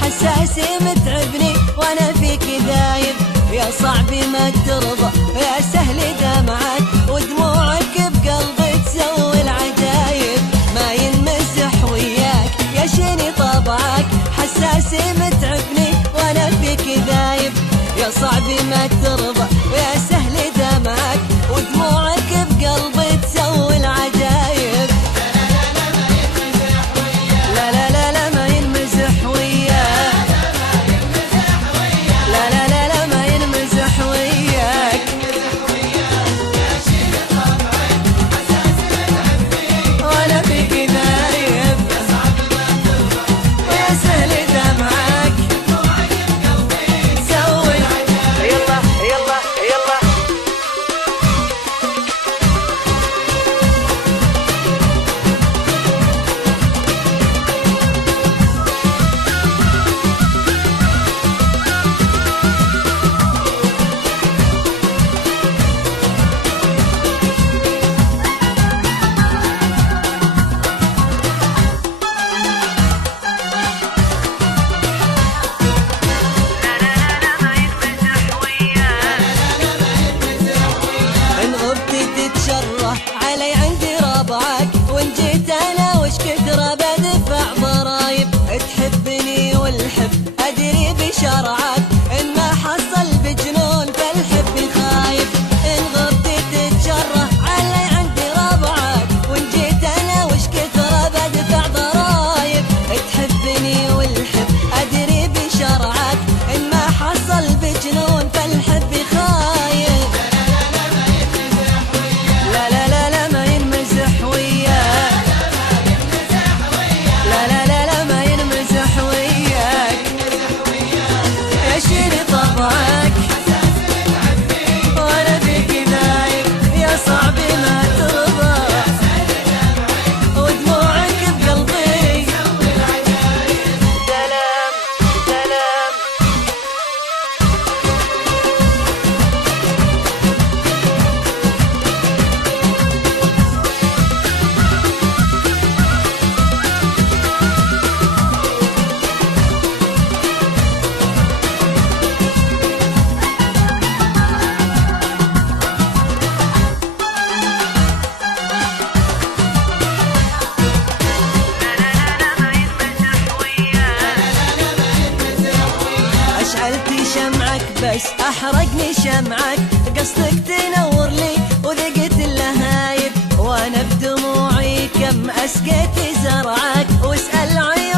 حساسي متعبني وانا فيك دايب، يا صعبي ما ترضى يا سهل دمعك، ودموعك بقلبي تسوي العجايب. ما ينمسح وياك يا شيني طبعك، حساسي متعبني وانا فيك دايب، يا صعبي ما ترضى يا سهل دمعك، ودموعك بقلبي تسوي العجايب. لا لا لا لا ما ينمزح وياك، لا لا لا لا ما ينمزح وياك، وانا فيك دايب، يا سهل دمعك سوي. يلا يلا يلا علي عندي ربعك، وان جيت انا وش كثر بدفع ضرايب، تحبني والحب ادري بشرعك، ان ما حصل بجنون فالحب خايب. ان غبت تتجرح علي عندي ربعك، وان جيت انا وش كثر بدفع ضرايب، تحبني والحب ادري بشرعك، ان ما حصل بجنون فالحب خايب. لا لا لا لا ما ينمزح وياك، لا لا لا لا ما ينمزح وياك، يا شيني طبعك وانا فيك دايب، يا صعبي ما ترضى ودموعك بقلبي سلام سلام. أشعلتي شمعك بس أحرقني شمعك، قصدك تنور لي وذقت اللهايب، وأنا بدموعي كم أسقيت زرعك، واسأل عيونك